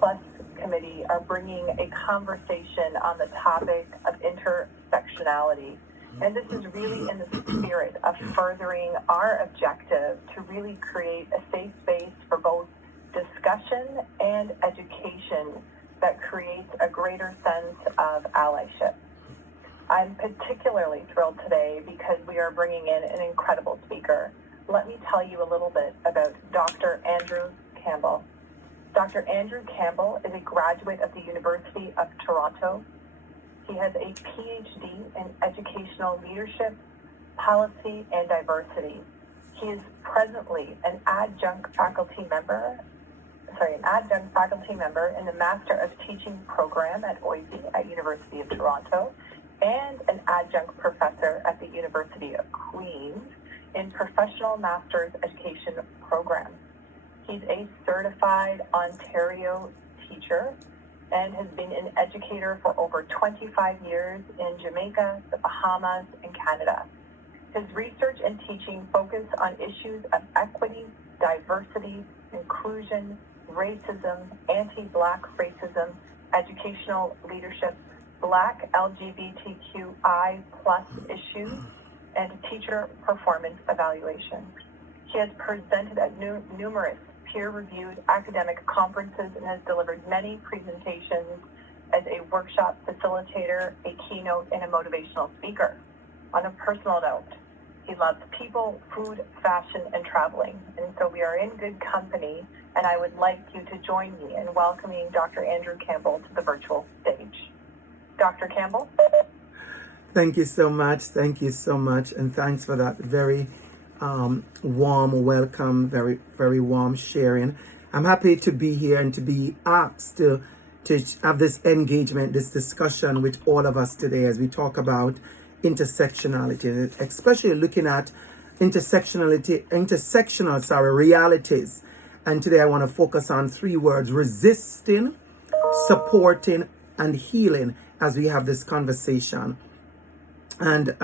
Plus Committee are bringing a conversation on the topic of intersectionality. And this is really in the spirit of furthering our objective to really create a safe space for both discussion and education that creates a greater sense of allyship. I'm particularly thrilled today because we are bringing in an incredible speaker. Let me tell you a little bit about Dr. Andrew Campbell. Dr. Andrew Campbell is a graduate of the University of Toronto. He has a PhD in educational leadership, policy, and diversity. He is presently an adjunct faculty member in the Master of Teaching program at OISE at University of Toronto and an adjunct professor at the University of Queens in Professional Master's Education program. He's a certified Ontario teacher and has been an educator for over 25 years in Jamaica, the Bahamas, and Canada. His research and teaching focus on issues of equity, diversity, inclusion, racism, anti-Black racism, educational leadership, Black LGBTQI+ issues, and teacher performance evaluation. He has presented at numerous peer-reviewed academic conferences and has delivered many presentations as a workshop facilitator, a keynote, and a motivational speaker. On a personal note, he loves people, food, fashion, and traveling. And so we are in good company, and I would like you to join me in welcoming Dr. Andrew Campbell to the virtual stage. Dr. Campbell? Thank you so much. Thank you so much. And thanks for that very warm welcome, very, very warm sharing. I'm happy to be here and to be asked to have this engagement, this discussion with all of us today as we talk about intersectionality, especially looking at intersectional realities. And today I want to focus on three words: resisting, supporting, and healing, as we have this conversation. And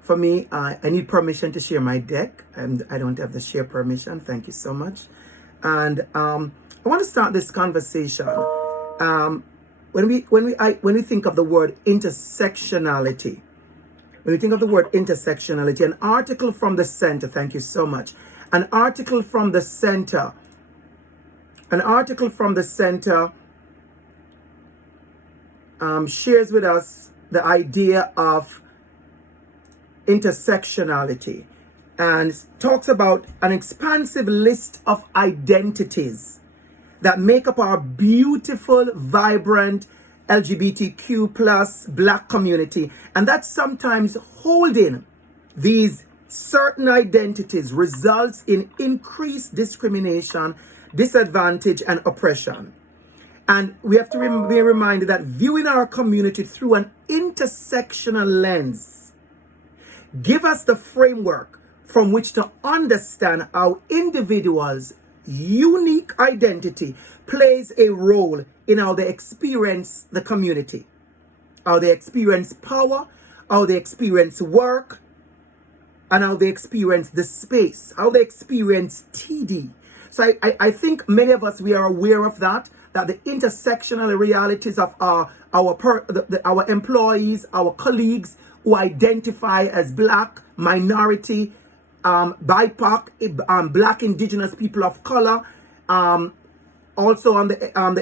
for me, I need permission to share my deck, and I don't have the share permission. Thank you so much. And I want to start this conversation. When we think of the word intersectionality, an article from the center. Thank you so much. An article from the center shares with us the idea of intersectionality and talks about an expansive list of identities that make up our beautiful, vibrant LGBTQ plus Black community, and that sometimes holding these certain identities results in increased discrimination, disadvantage, and oppression. And we have to be reminded that viewing our community through an intersectional lens give us the framework from which to understand how individuals' unique identity plays a role in how they experience the community, how they experience power, how they experience work, and how they experience the space, how they experience TD. So I think many of us, we are aware of that the intersectional realities of our employees, our colleagues who identify as Black, minority, BIPOC, Black, Indigenous people of color, also on the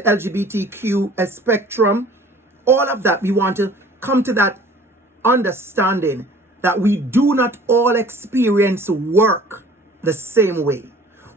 LGBTQ spectrum, all of that, we want to come to that understanding that we do not all experience work the same way.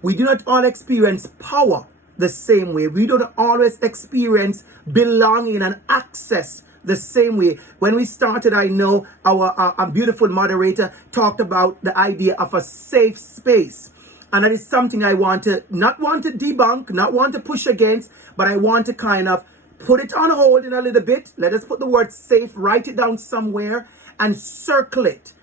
We do not all experience power the same way. We don't always experience belonging and access the same way. When we started, I know our beautiful moderator talked about the idea of a safe space. And that is something I not want to debunk, not want to push against, but I want to kind of put it on hold in a little bit. Let us put the word safe, write it down somewhere and circle it.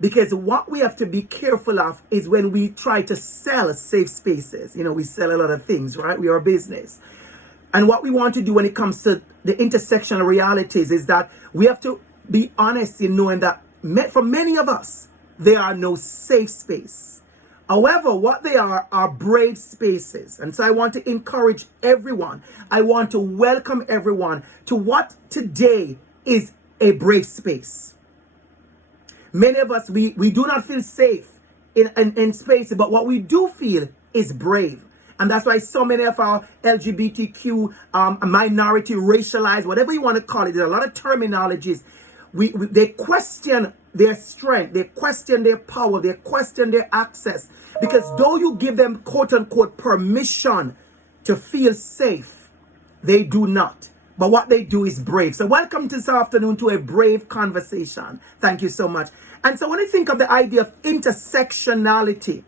Because what we have to be careful of is when we try to sell safe spaces. You know, we sell a lot of things, right? We are a business. And what we want to do when it comes to the intersectional realities is that we have to be honest in knowing that for many of us, there are no safe space However, what they are brave spaces. And so I want to encourage everyone. I want to welcome everyone to what today is a brave space. Many of us, we do not feel safe in spaces, but what we do feel is brave. And that's why so many of our LGBTQ, minority, racialized, whatever you want to call it, there's a lot of terminologies. They question their strength, they question their power, they question their access. Because though you give them quote unquote permission to feel safe, they do not. But what they do is brave. So welcome this afternoon to a brave conversation. Thank you so much. And so when you think of the idea of intersectionality,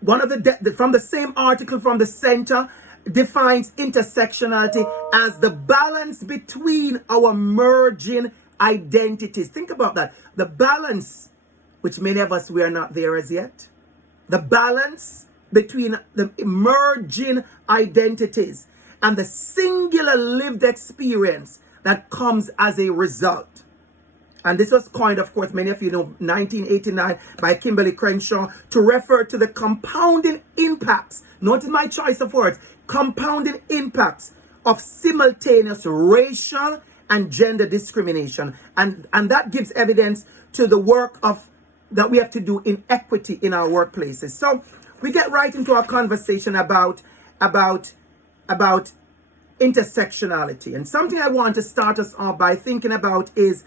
one of from the same article from the center defines intersectionality as the balance between our merging identities. Think about that. The balance, which many of us, we are not there as yet. The balance between the emerging identities and the singular lived experience that comes as a result. And this was coined, of course, many of you know, 1989 by Campbell to refer to the compounding impacts, notice my choice of words, compounding impacts of simultaneous racial and gender discrimination. And that gives evidence to the work that we have to do in equity in our workplaces. So we get right into our conversation about intersectionality. And something I want to start us off by thinking about is,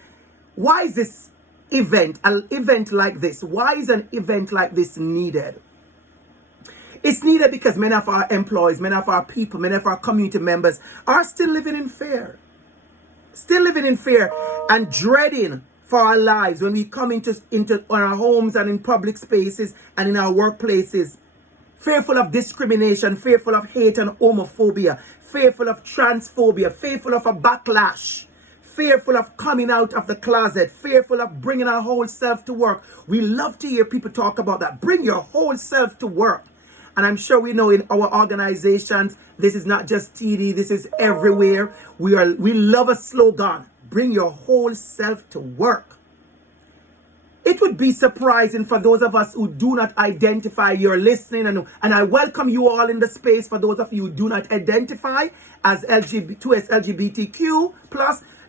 why is this an event like this? Why is an event like this needed? It's needed because many of our employees, many of our people, many of our community members are still living in fear. Still living in fear and dreading for our lives when we come into our homes and in public spaces and in our workplaces. Fearful of discrimination, fearful of hate and homophobia, fearful of transphobia, fearful of a backlash, fearful of coming out of the closet, fearful of bringing our whole self to work. We love to hear people talk about that. Bring your whole self to work. And I'm sure we know in our organizations, this is not just TD, this is everywhere. We love a slogan, bring your whole self to work. It would be surprising for those of us who do not identify, you're listening, and I welcome you all in the space. For those of you who do not identify as LGBTQ+,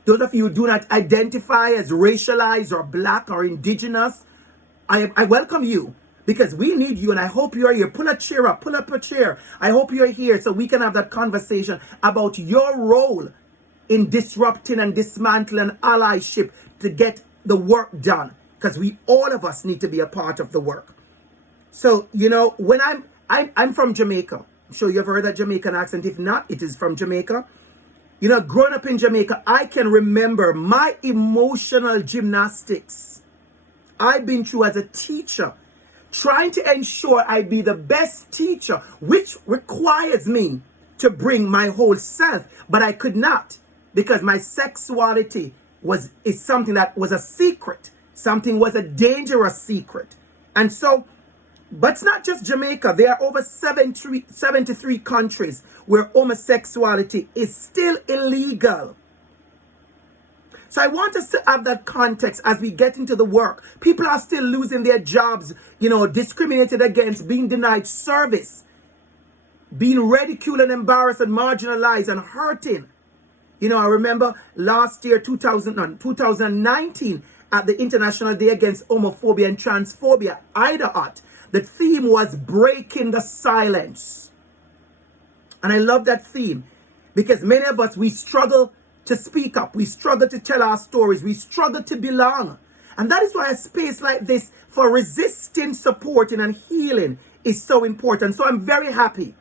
those of you who do not identify as racialized or black or indigenous, I welcome you. Because we need you, and I hope you're here. Pull a chair up, pull up a chair. I hope you're here so we can have that conversation about your role in disrupting and dismantling allyship to get the work done. Because all of us need to be a part of the work. So, you know, when I'm from Jamaica. I'm sure you've heard that Jamaican accent. If not, it is from Jamaica. You know, growing up in Jamaica, I can remember my emotional gymnastics I've been through as a teacher, trying to ensure I be the best teacher, which requires me to bring my whole self. But I could not, because my sexuality is something that was a secret. Something was a dangerous secret. And so, but it's not just Jamaica. There are over 73 countries where homosexuality is still illegal. So I want us to have that context as we get into the work. People are still losing their jobs, you know, discriminated against, being denied service, being ridiculed and embarrassed and marginalized and hurting. You know, I remember last year, 2019, at the International Day Against Homophobia and Transphobia, IDAHOT, the theme was breaking the silence. And I love that theme because many of us, we struggle to speak up. We struggle to tell our stories. We struggle to belong. And that is why a space like this for resisting, supporting, and healing is so important. So I'm very happy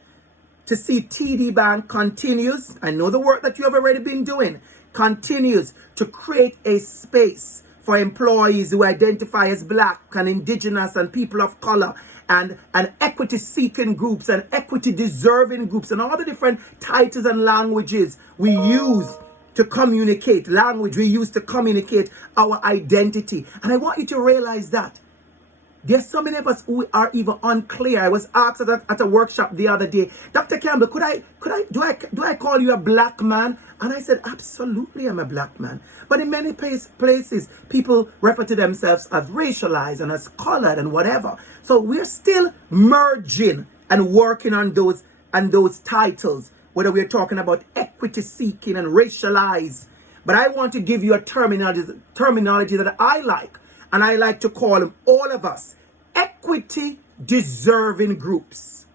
to see TD Bank continues. I know the work that you have already been doing continues to create a space for employees who identify as black and indigenous and people of color and equity seeking groups and equity deserving groups and all the different titles and languages we use to communicate, language we use to communicate our identity. And I want you to realize that There's so many of us who are even unclear. I was asked at a workshop the other day, Dr. Campbell, do I call you a black man? And I said, absolutely, I'm a black man. But in many places, people refer to themselves as racialized and as colored and whatever. So we're still merging and working on those titles, whether we're talking about equity seeking and racialized. But I want to give you a terminology that I like. And I like to call them, all of us, equity deserving groups.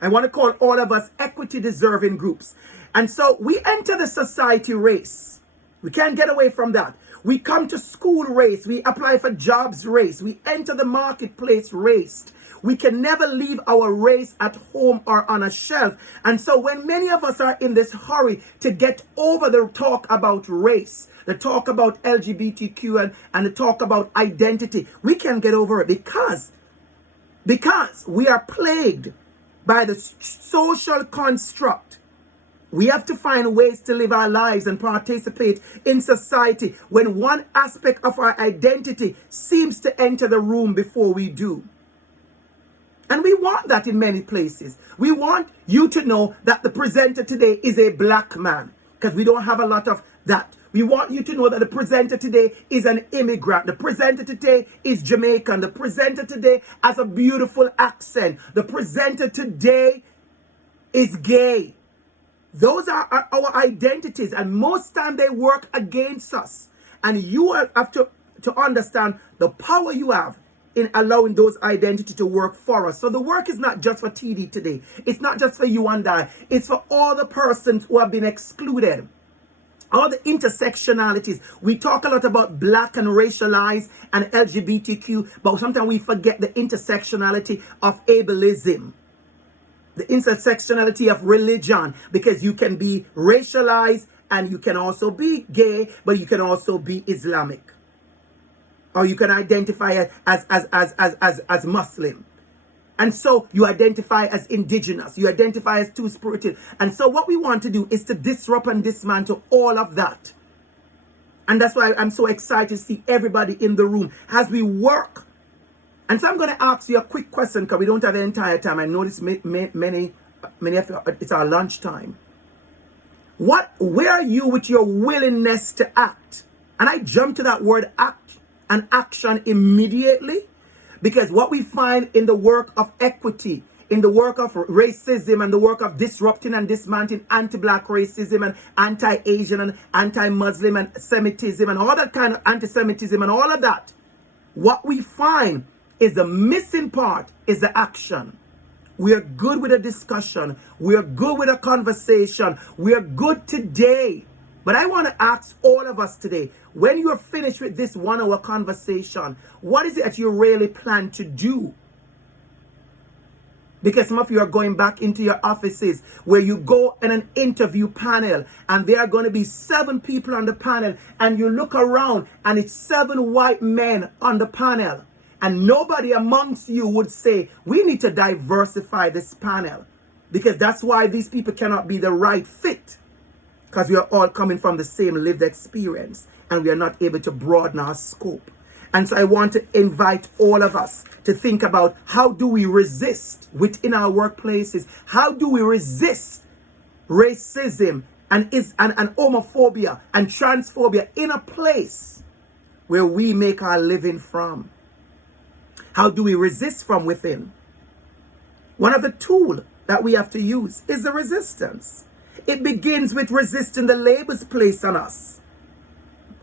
I want to call all of us equity deserving groups. And so we enter the society race. We can't get away from that. We come to school race. We apply for jobs race. We enter the marketplace race. We can never leave our race at home or on a shelf. And so when many of us are in this hurry to get over the talk about race, the talk about LGBTQ and the talk about identity, we can't get over it because we are plagued by the social construct. We have to find ways to live our lives and participate in society when one aspect of our identity seems to enter the room before we do. And we want that in many places. We want you to know that the presenter today is a black man, because we don't have a lot of that. We want you to know that the presenter today is an immigrant. The presenter today is Jamaican. The presenter today has a beautiful accent. The presenter today is gay. Those are our identities, and most time they work against us. And you have to understand the power you have in allowing those identities to work for us. So the work is not just for TD today. It's not just for you and I. It's for all the persons who have been excluded. All the intersectionalities. We talk a lot about black and racialized and LGBTQ, but sometimes we forget the intersectionality of ableism. The intersectionality of religion, because you can be racialized and you can also be gay, but you can also be Islamic. Or you can identify as Muslim. And so you identify as indigenous. You identify as two-spirited. And so what we want to do is to disrupt and dismantle all of that. And that's why I'm so excited to see everybody in the room as we work. And so I'm going to ask you a quick question, because we don't have the entire time. I notice many of you, it's our lunch time. Where are you with your willingness to act? And I jump to that word act and action immediately, because what we find in the work of equity, in the work of racism and the work of disrupting and dismantling anti-black racism and anti-Asian and anti-Muslim and Semitism and all that kind of anti-Semitism and all of that, what we find is the missing part is the action. We are good with a discussion. We are good with a conversation. We are good today. But I want to ask all of us today, when you are finished with this 1 hour conversation, what is it that you really plan to do? Because some of you are going back into your offices where you go in an interview panel and there are going to be 7 people on the panel, and you look around and it's 7 white men on the panel. And nobody amongst you would say, we need to diversify this panel, because that's why these people cannot be the right fit. Because we are all coming from the same lived experience and we are not able to broaden our scope. And so I want to invite all of us to think about, how do we resist within our workplaces? How do we resist racism and homophobia and transphobia in a place where we make our living from? How do we resist from within? One of the tools that we have to use is the resistance. It begins with resisting the labels placed on us.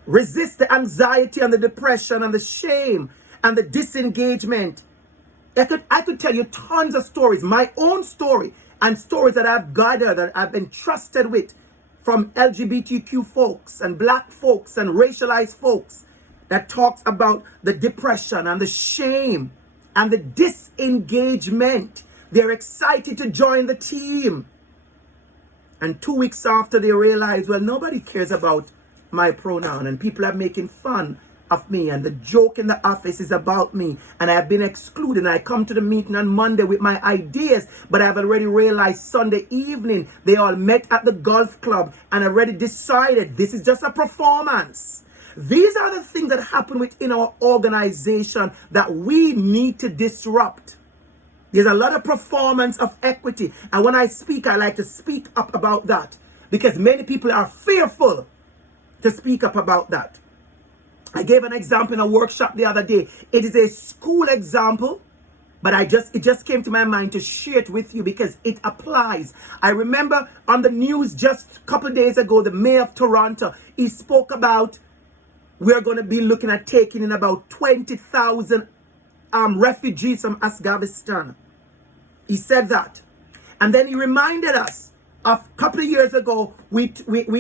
Resist the anxiety and the depression and the shame and the disengagement. I could tell you tons of stories, my own story, and stories that I've gathered, that I've been trusted with from LGBTQ folks and black folks and racialized folks, that talks about the depression and the shame and the disengagement. They're excited to join the team. And 2 weeks after, they realize, well, nobody cares about my pronoun, and people are making fun of me, and the joke in the office is about me, and I have been excluded. And I come to the meeting on Monday with my ideas, but I've already realized Sunday evening they all met at the golf club and already decided this is just a performance. These are the things that happen within our organization that we need to disrupt. There's a lot of performance of equity. And when I speak, I like to speak up about that because many people are fearful to speak up about that. I gave an example in a workshop the other day. It is a school example, but it just came to my mind to share it with you because it applies. I remember on the news just a couple of days ago, the mayor of Toronto, he spoke about we're going to be looking at taking in about 20,000 refugees from Afghanistan. He said that. And then he reminded us of a couple of years ago, we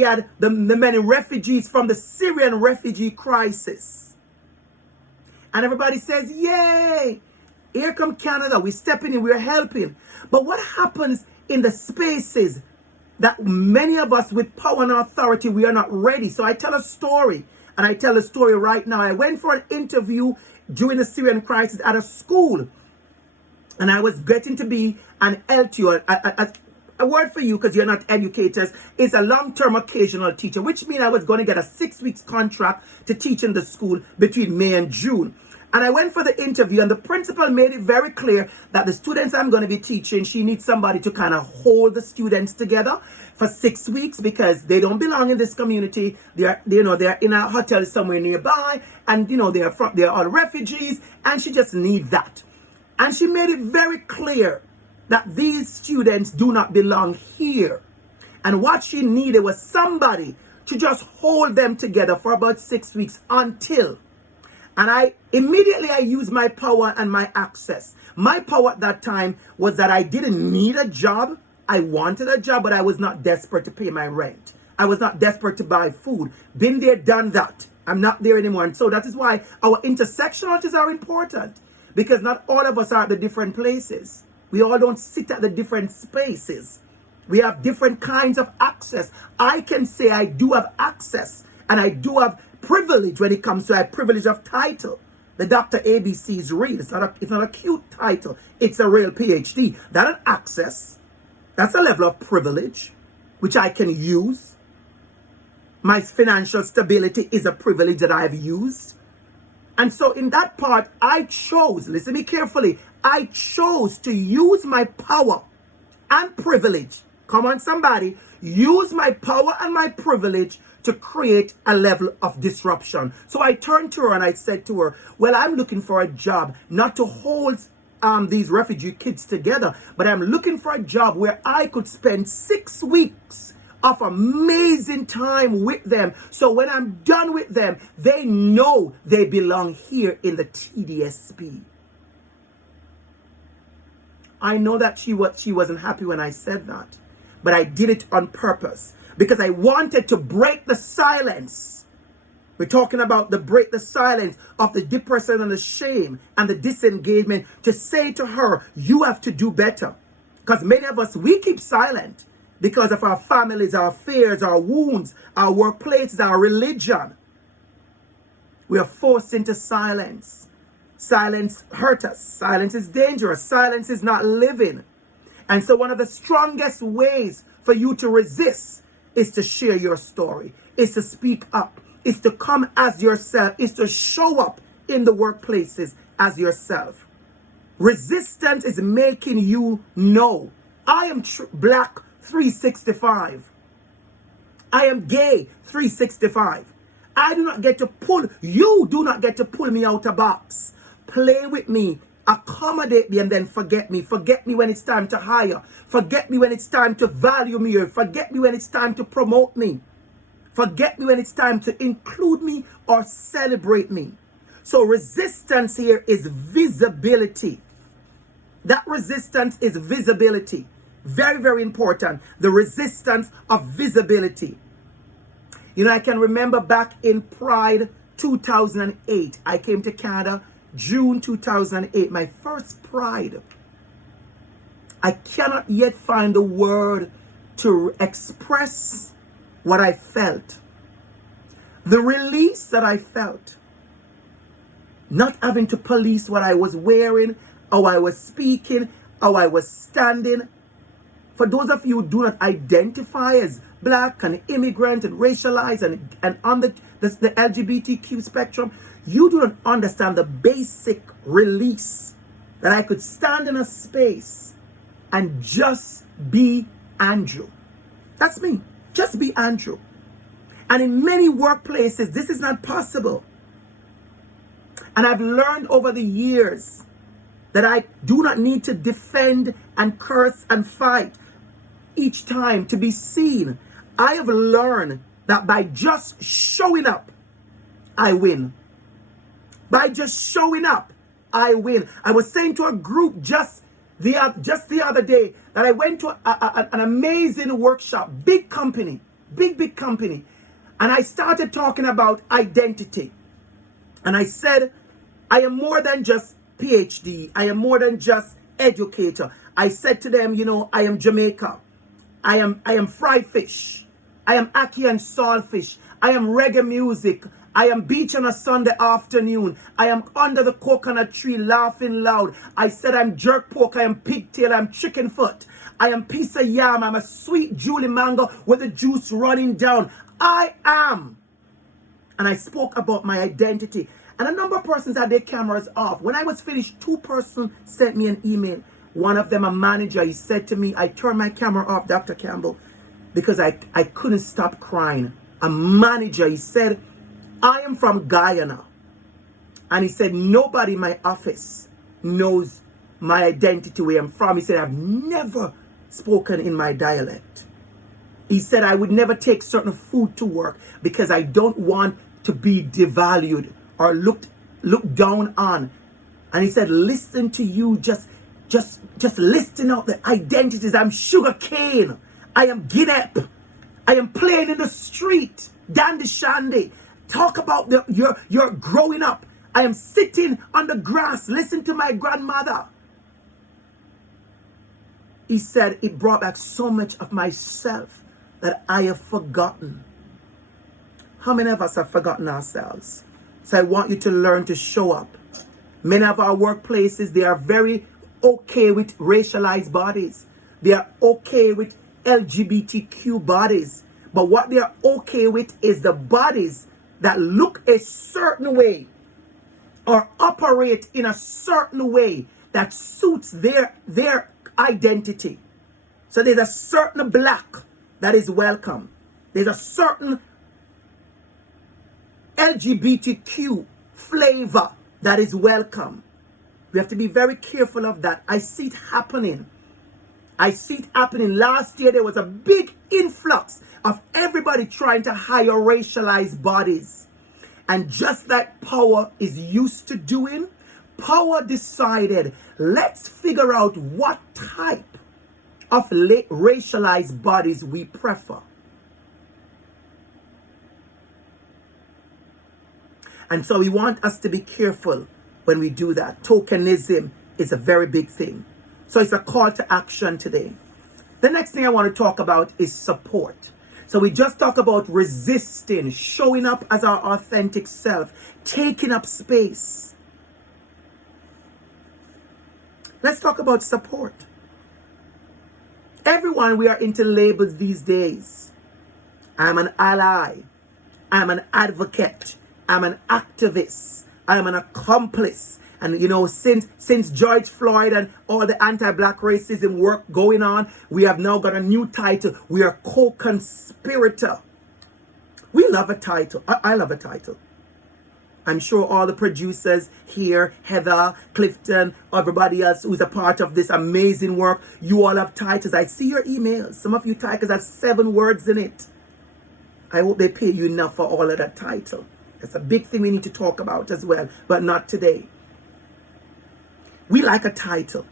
had the many refugees from the Syrian refugee crisis. And everybody says, yay, here come Canada, we're stepping in, we're helping. But what happens in the spaces that many of us with power and authority, we are not ready? So I tell a story, and I tell a story right now. I went for an interview during the Syrian crisis at a school, and I was getting to be an LTO, a word for you because you're not educators, is a long-term occasional teacher, which means I was going to get a 6 weeks contract to teach in the school between May and June. And I went for the interview, and the principal made it very clear that the students I'm going to be teaching, she needs somebody to kind of hold the students together for 6 weeks because they don't belong in this community. They're in a hotel somewhere nearby, and they're all refugees, and she just needs that. And she made it very clear that these students do not belong here. And what she needed was somebody to just hold them together for about 6 weeks until. And I immediately used my power and my access. My power at that time was that I didn't need a job. I wanted a job, but I was not desperate to pay my rent. I was not desperate to buy food. Been there, done that. I'm not there anymore. And so that is why our intersectionalities are important. Because not all of us are at the different places. We all don't sit at the different spaces. We have different kinds of access. I can say I do have access, and I do have privilege when it comes to a privilege of title. The DR.ABC is real. It's not a cute title. It's a real PhD. That's an access. That's a level of privilege, which I can use. My financial stability is a privilege that I've used. And so in that part, I chose, listen to me carefully, I chose to use my power and privilege. Come on, somebody. Use my power and my privilege to create a level of disruption. So I turned to her and I said to her, well, I'm looking for a job, not to hold these refugee kids together, but I'm looking for a job where I could spend 6 weeks of amazing time with them. So when I'm done with them, they know they belong here in the TDSP. I know that she wasn't happy when I said that, but I did it on purpose because I wanted to break the silence. We're talking about break the silence of the depression and the shame and the disengagement, to say to her, you have to do better. Because many of us, we keep silent because of our families, our fears, our wounds, our workplaces, our religion. We are forced into silence. Silence hurts us. Silence is dangerous. Silence is not living. And so one of the strongest ways for you to resist is to share your story, is to speak up, is to come as yourself, is to show up in the workplaces as yourself. Resistance is making you know, I am black 365. I am gay 365. I do not get to pull, you do not get to pull me out of box. Play with me, accommodate me, and then forget me. Forget me when it's time to hire. Forget me when it's time to value me. Or forget me when it's time to promote me. Forget me when it's time to include me or celebrate me. So resistance here is visibility. That resistance is visibility. Very, very important. The resistance of visibility. You know, I can remember back in Pride 2008. I came to Canada June 2008, my first Pride. I cannot yet find the word to express what I felt. The release that I felt. Not having to police what I was wearing, how I was speaking, how I was standing. For those of you who do not identify as black and immigrant and racialized and on the LGBTQ spectrum, you do not understand the basic release that I could stand in a space and just be Andrew. That's me. Just be Andrew. And in many workplaces, this is not possible. And I've learned over the years that I do not need to defend and curse and fight each time to be seen. I have learned that by just showing up, I win. By just showing up, I win. I was saying to a group just the other day that I went to an amazing workshop, big company, big company. And I started talking about identity. And I said, I am more than just PhD. I am more than just educator. I said to them, I am Jamaica. I am fried fish. I am ackee and saltfish. I am reggae music. I am beach on a Sunday afternoon. I am under the coconut tree laughing loud. I said I'm jerk pork. I am pigtail. I'm chicken foot. I am piece of yam. I'm a sweet Julie mango with the juice running down. I am. And I spoke about my identity. And a number of persons had their cameras off. When I was finished, 2 persons sent me an email. One of them, a manager, he said to me, I turned my camera off, Dr. Campbell, because I couldn't stop crying. A manager, he said, I am from Guyana. And he said, nobody in my office knows my identity, where I'm from. He said, I've never spoken in my dialect. He said, I would never take certain food to work because I don't want to be devalued or looked down on. And he said, listen to you, just listing out the identities. I'm sugar cane. I am Guinep. I am playing in the street. Dandy Shandy. Talk about your growing up. I am sitting on the grass. Listen to my grandmother. He said, it brought back so much of myself that I have forgotten. How many of us have forgotten ourselves? So I want you to learn to show up. Many of our workplaces, they are very okay with racialized bodies. They are okay with LGBTQ bodies. But what they are okay with is the bodies that look a certain way or operate in a certain way that suits their identity. So there's a certain black that is welcome. There's a certain LGBTQ flavor that is welcome. We have to be very careful of that. I see it happening. Last year, there was a big influx of everybody trying to hire racialized bodies. And just like power is used to doing, power decided, let's figure out what type of racialized bodies we prefer. And so we want us to be careful when we do that. Tokenism is a very big thing. So it's a call to action today. The next thing I want to talk about is support. So we just talked about resisting, showing up as our authentic self, taking up space. Let's talk about support. Everyone, we are into labels these days. I'm an ally. I'm an advocate. I'm an activist. I'm an accomplice. And since George Floyd and all the anti-black racism work going on, we have now got a new title. We are co-conspirator. We love a title. I love a title. I'm sure all the producers here, Heather, Clifton, everybody else who's a part of this amazing work, you all have titles. I see your emails. Some of you titles have 7 words in it. I hope they pay you enough for all of that title. That's a big thing we need to talk about as well, but not today. We like a title.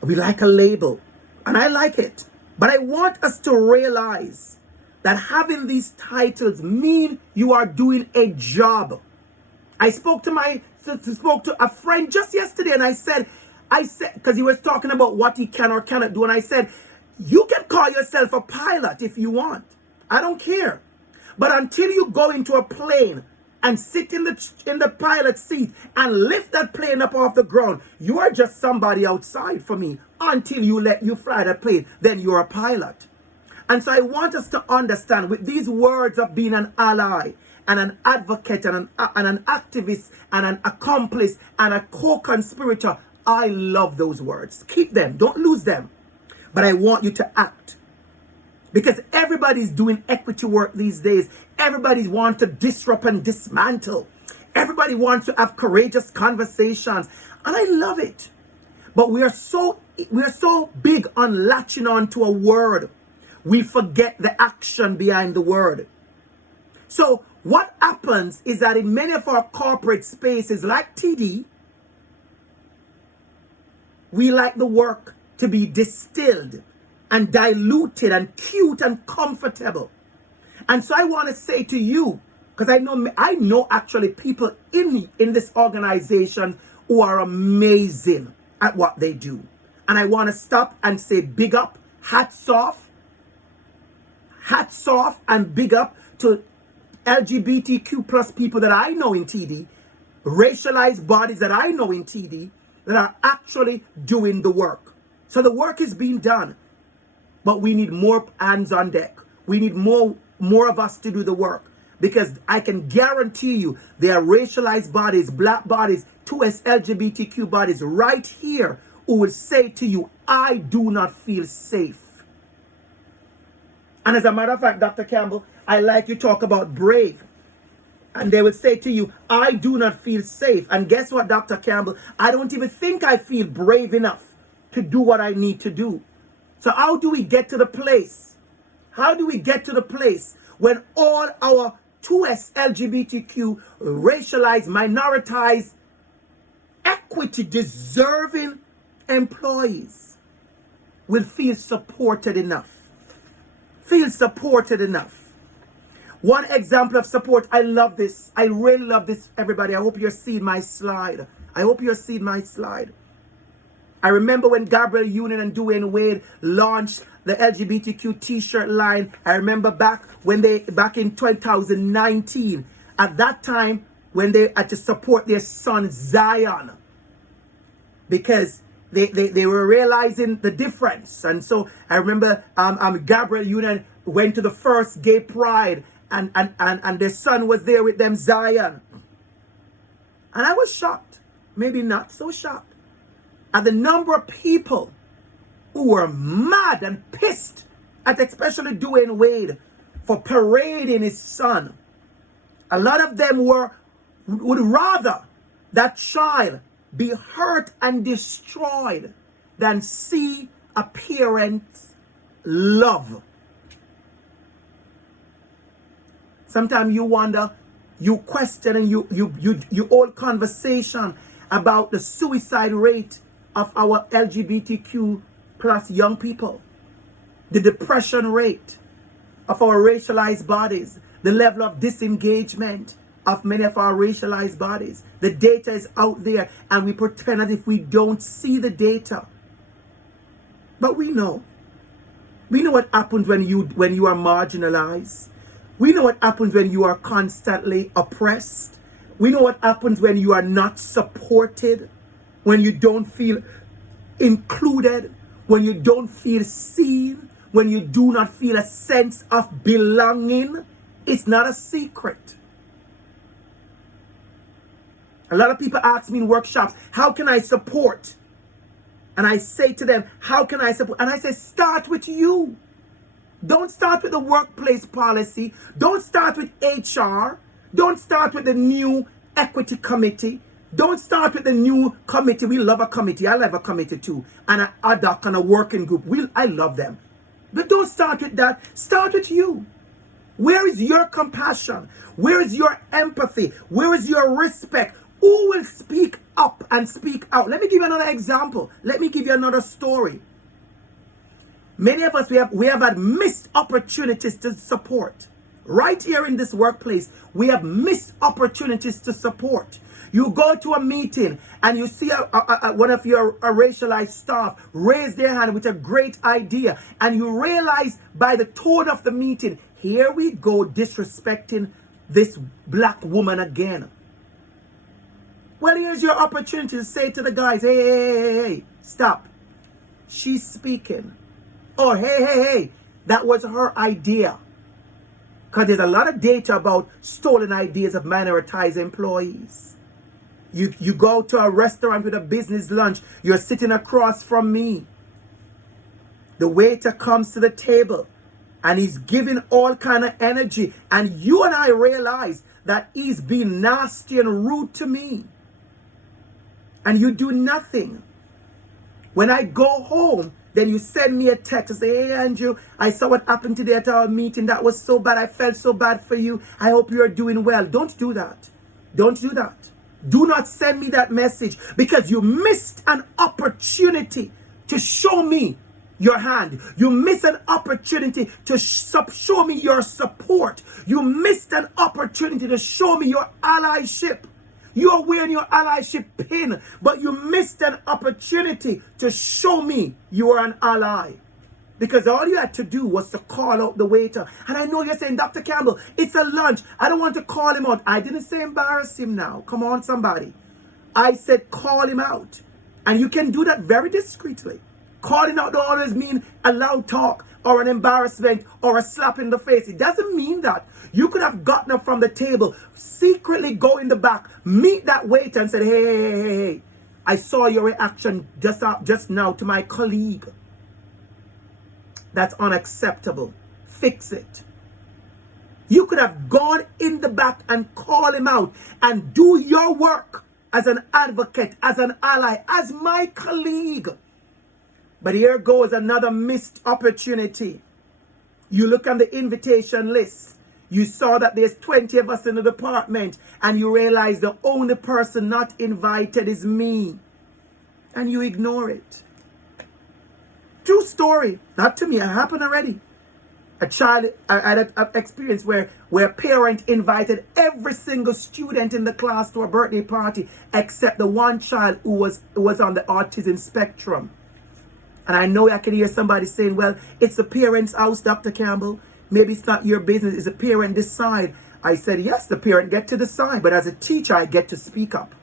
We like a label. And I like it. But I want us to realize that having these titles mean you are doing a job. I spoke to a friend just yesterday, and I said, because he was talking about what he can or cannot do, and I said, you can call yourself a pilot if you want. I don't care. But until you go into a plane and sit in the pilot seat and lift that plane up off the ground. You are just somebody outside for me until you let you fly that plane. Then you're a pilot. And so I want us to understand with these words of being an ally and an advocate and an activist and an accomplice and a co-conspirator. I love those words. Keep them. Don't lose them. But I want you to act. Because everybody's doing equity work these days. Everybody wants to disrupt and dismantle. Everybody wants to have courageous conversations. And I love it. But we are so big on latching on to a word. We forget the action behind the word. So what happens is that in many of our corporate spaces like TD, we like the work to be distilled and diluted and cute and comfortable. And so I want to say to you, because I know actually people in this organization who are amazing at what they do. And I want to stop and say big up, hats off and big up to LGBTQ plus people that I know in TD, racialized bodies that I know in TD that are actually doing the work. So the work is being done, but we need more hands on deck. We need more of us to do the work, because I can guarantee you there are racialized bodies, black bodies, 2S LGBTQ bodies right here who will say to you, I do not feel safe. And as a matter of fact, Dr. Campbell, I like you talk about brave. And they will say to you, I do not feel safe. And guess what, Dr. Campbell? I don't even think I feel brave enough to do what I need to do. So how do we get to the place? How do we get to the place when all our 2S LGBTQ, racialized, minoritized, equity deserving employees will feel supported enough? Feel supported enough. One example of support, I love this. I really love this, everybody. I hope you're seeing my slide. I remember when Gabrielle Union and Dwayne Wade launched the LGBTQ t-shirt line. I remember back in 2019, at that time when they had to support their son Zion, because they were realizing the difference. And so I remember Gabrielle Union went to the first gay pride, and their son was there with them, Zion. And I was shocked, maybe not so shocked, at the number of people who were mad and pissed at especially Dwayne Wade for parading his son. A lot of them would rather that child be hurt and destroyed than see a parent's love. Sometimes you wonder, you question, and you hold conversation about the suicide rate of our LGBTQ plus young people, the depression rate of our racialized bodies, the level of disengagement of many of our racialized bodies. The data is out there, and we pretend as if we don't see the data. But we know. We know what happens when you are marginalized. We know what happens when you are constantly oppressed. We know what happens when you are not supported, when you don't feel included, when you don't feel seen, when you do not feel a sense of belonging. It's not a secret. A lot of people ask me in workshops, how can I support? And I say to them, how can I support? And I say, start with you. Don't start with the workplace policy. Don't start with HR. Don't start with the new equity committee. Don't start with the new committee. We love a committee. I love a committee too. And an ad hoc and a working group. I love them. But don't start with that. Start with you. Where is your compassion? Where is your empathy? Where is your respect? Who will speak up and speak out? Let me give you another example. Let me give you another story. Many of us, we have had missed opportunities to support. Right here in this workplace, we have missed opportunities to support. You go to a meeting and you see one of your racialized staff raise their hand with a great idea, and you realize by the tone of the meeting, here we go disrespecting this black woman again. Well, here's your opportunity to say to the guys, hey, stop. She's speaking. Or hey, that was her idea. Because there's a lot of data about stolen ideas of minoritized employees. You go to a restaurant with a business lunch, you're sitting across from me. The waiter comes to the table and he's giving all kind of energy. And you and I realize that he's being nasty and rude to me. And you do nothing. When I go home, then you send me a text and say, hey Andrew, I saw what happened today at our meeting. That was so bad. I felt so bad for you. I hope you're doing well. Don't do that. Don't do that. Do not send me that message because you missed an opportunity to show me your hand. You missed an opportunity to show me your support. You missed an opportunity to show me your allyship. You are wearing your allyship pin, but you missed an opportunity to show me you are an ally. Because all you had to do was to call out the waiter. And I know you're saying, Dr. Campbell, it's a lunch. I don't want to call him out. I didn't say embarrass him now. Come on, somebody. I said call him out. And you can do that very discreetly. Calling out don't always mean a loud talk or an embarrassment or a slap in the face. It doesn't mean that. You could have gotten up from the table, secretly go in the back, meet that waiter and said, hey. I saw your reaction just now to my colleague. That's unacceptable. Fix it. You could have gone in the back and call him out and do your work as an advocate, as an ally, as my colleague. But here goes another missed opportunity. You look on the invitation list. You saw that there's 20 of us in the department and you realize the only person not invited is me. And you ignore it. True story. Not to me. It happened already. I had an experience where a parent invited every single student in the class to a birthday party except the one child who was on the autism spectrum. And I know I can hear somebody saying, well, it's the parent's house, Dr. Campbell. Maybe it's not your business. It's the parent decide. I said, yes, the parent get to decide. But as a teacher, I get to speak up.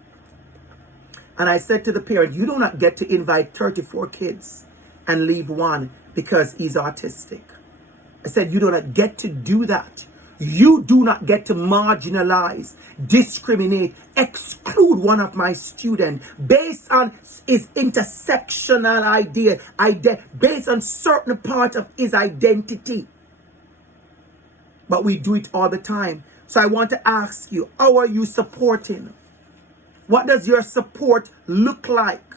And I said to the parent, you do not get to invite 34 kids and leave one because he's autistic. I said, you do not get to do that. You do not get to marginalize, discriminate, exclude one of my students based on his intersectional idea, based on certain part of his identity. But we do it all the time. So I want to ask you, how are you supporting? What does your support look like?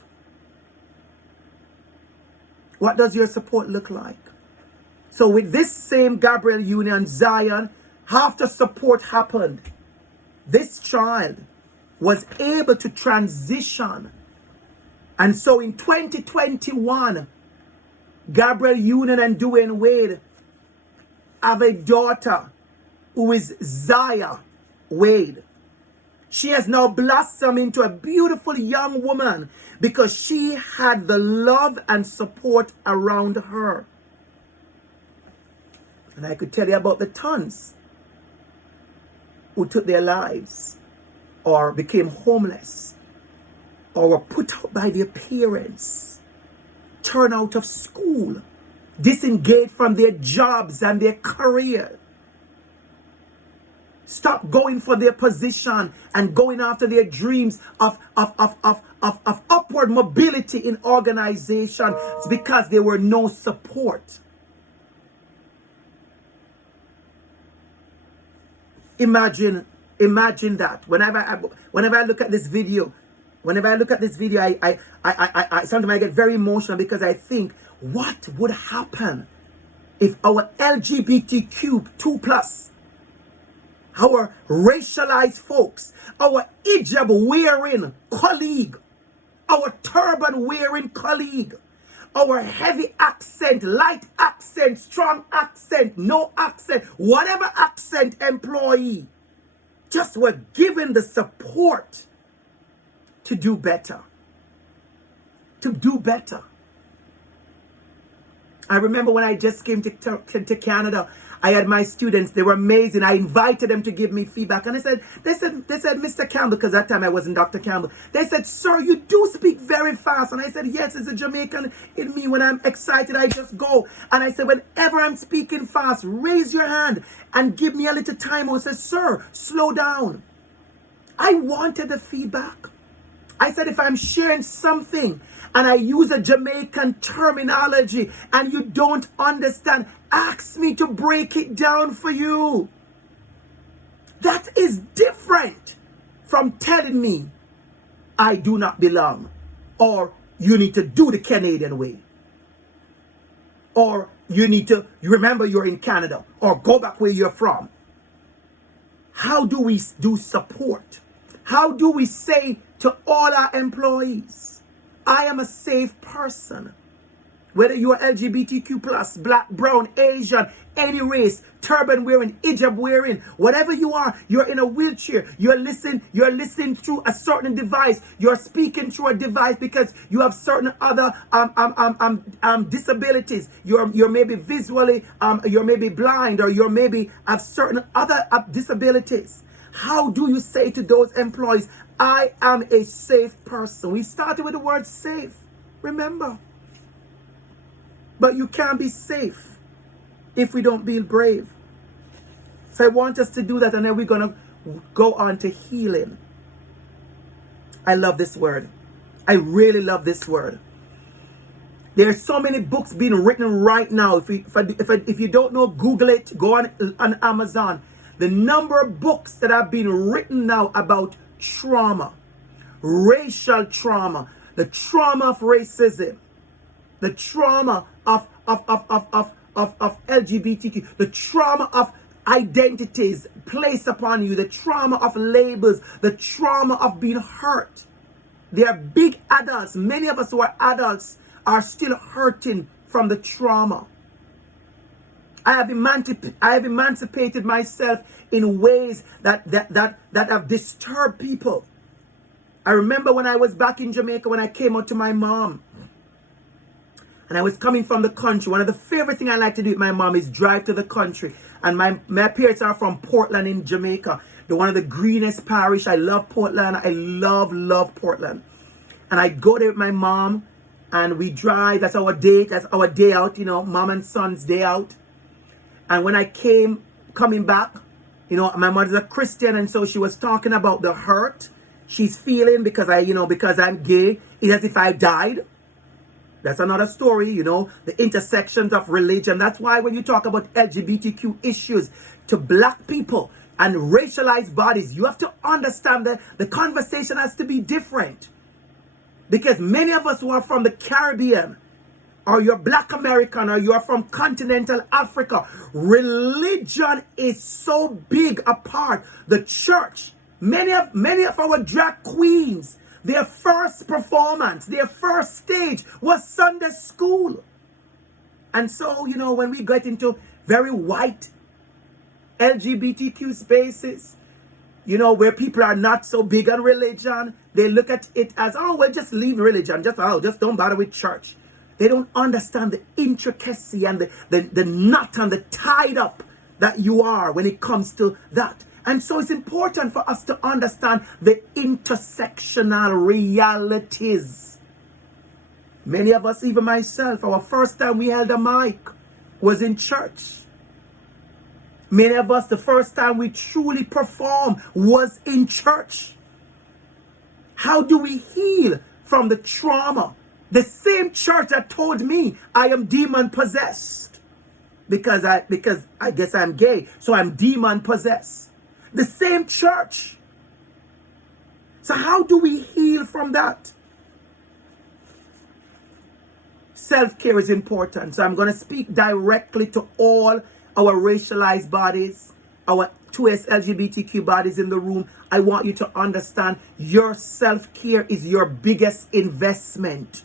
What does your support look like? So with this same Gabriel Union, Zion, after support happened, this child was able to transition. And so in 2021, Gabriel Union and Dwayne Wade have a daughter who is Zaya Wade. She has now blossomed into a beautiful young woman because she had the love and support around her. And I could tell you about the tons who took their lives or became homeless or were put out by their parents, turned out of school, disengaged from their jobs and their career. Stop going for their position and going after their dreams of upward mobility in organization. It's because there were no support. Imagine that. Whenever I look at this video, I sometimes I get very emotional because I think, what would happen if our LGBTQ2+, our racialized folks, our hijab wearing colleague, our turban wearing colleague, our heavy accent, light accent, strong accent, no accent, whatever accent employee, just were given the support to do better. To do better. I remember when I just came to Canada, I had my students, they were amazing. I invited them to give me feedback. And they said, Mr. Campbell, because that time I wasn't Dr. Campbell. They said, sir, you do speak very fast. And I said, yes, it's a Jamaican in me. When I'm excited, I just go. And I said, whenever I'm speaking fast, raise your hand and give me a little time. I said, sir, slow down. I wanted the feedback. I said, if I'm sharing something and I use a Jamaican terminology and you don't understand, ask me to break it down for you. That is different from telling me I do not belong, or you need to do the Canadian way, or you remember you're in Canada, or go back where you're from. How do we do support? How do we say to all our employees, I am a safe person? Whether you are LGBTQ+, black, brown, Asian, any race, turban wearing, hijab wearing, whatever you are, you're in a wheelchair, you're listening through a certain device, you're speaking through a device because you have certain other disabilities. You're maybe visually, you're maybe blind, or you're maybe have certain other disabilities. How do you say to those employees, I am a safe person? We started with the word safe, remember. But you can't be safe if we don't be brave. So I want us to do that, and then we're going to go on to healing. I love this word. I really love this word. There are so many books being written right now. If you don't know, Google it. Go on Amazon. The number of books that have been written now about trauma, racial trauma, the trauma of racism, the trauma of LGBTQ, the trauma of identities placed upon you, the trauma of labels, the trauma of being hurt. They are big adults. Many of us who are adults are still hurting from the trauma. I have emancipated myself in ways that have disturbed people. I remember when I was back in Jamaica, when I came out to my mom, and I was coming from the country. One of the favorite things I like to do with my mom is drive to the country. And my parents are from Portland in Jamaica. They're one of the greenest parish. I love Portland. I love Portland. And I go there with my mom, and we drive. That's our date. That's our day out, mom and son's day out. And when I coming back, my mother's a Christian, and so she was talking about the hurt she's feeling because I'm gay. It's as if I died. That's another story, the intersections of religion. That's why when you talk about LGBTQ issues to black people and racialized bodies, you have to understand that the conversation has to be different. Because many of us who are from the Caribbean, or you're black American, or you're from continental Africa, religion is so big a part. The church, many of our drag queens, their first performance, their first stage was Sunday school. And so, when we get into very white LGBTQ spaces, where people are not so big on religion, they look at it as, just leave religion, just don't bother with church. They don't understand the intricacy and the knot and the tied up that you are when it comes to that. And so it's important for us to understand the intersectional realities. Many of us, even myself, our first time we held a mic was in church. Many of us, the first time we truly performed was in church. How do we heal from the trauma? The same church that told me I am demon possessed because I guess I'm gay, so I'm demon possessed. The same church. So how do we heal from that? Self-care is important. So I'm going to speak directly to all our racialized bodies, our 2S LGBTQ bodies in the room. I want you to understand your self-care is your biggest investment.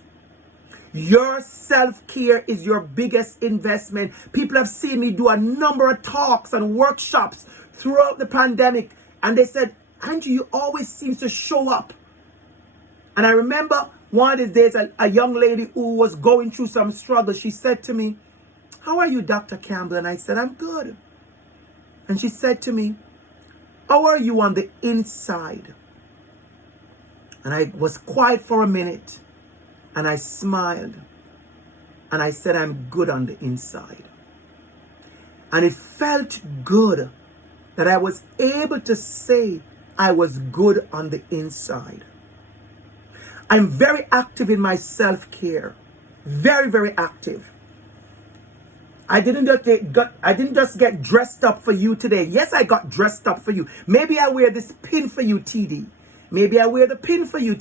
Your self-care is your biggest investment. People have seen me do a number of talks and workshops throughout the pandemic, and they said, Andrew, you always seem to show up. And I remember one of these days, a young lady who was going through some struggle, she said to me, "How are you, Dr. Campbell?" And I said, "I'm good." And she said to me, "How are you on the inside?" And I was quiet for a minute, and I smiled, and I said, "I'm good on the inside." And it felt good that I was able to say I was good on the inside. I'm very active in my self-care. Very, very active. I didn't just get dressed up for you today. Yes, I got dressed up for you. Maybe I wear this pin for you, TD. Maybe I wear the pin for you today.